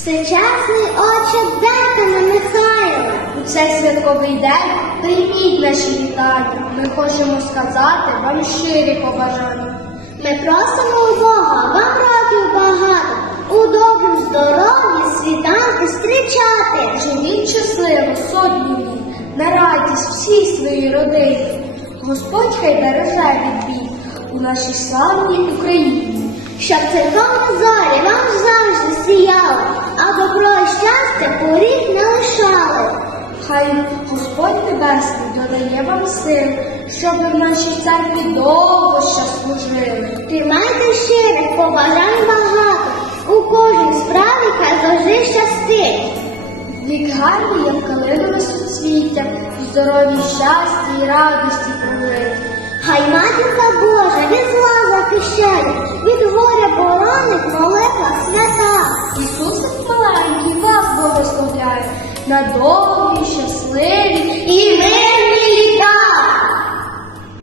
Всечасний отче Декане Михайло. У цей святковий день прийміть наші вітання. Ми хочемо сказати вам щирі побажання. Ми просимо у Бога вам років багато, у доброму здоров'ї світанки зустрічати. Живіть щасливо сотні на радість всій своїй родині. Господь хай береже від бід у нашій славній Україні. Щоб церковні зорі вам завжди сіяли, Хай Господь Небесний додає вам сил, щоб в нашій церкві довго ще служили. Тримайте щирих побажань багато, у кожній справі хай завжди щастить. Вік гарний, як калинове суцвіття, у здоров'ї щастя і радості прожити. Хай матінка Божа від зла захищає, від горя боронить молитва свята. Ісусик маленький вас благословляє на ми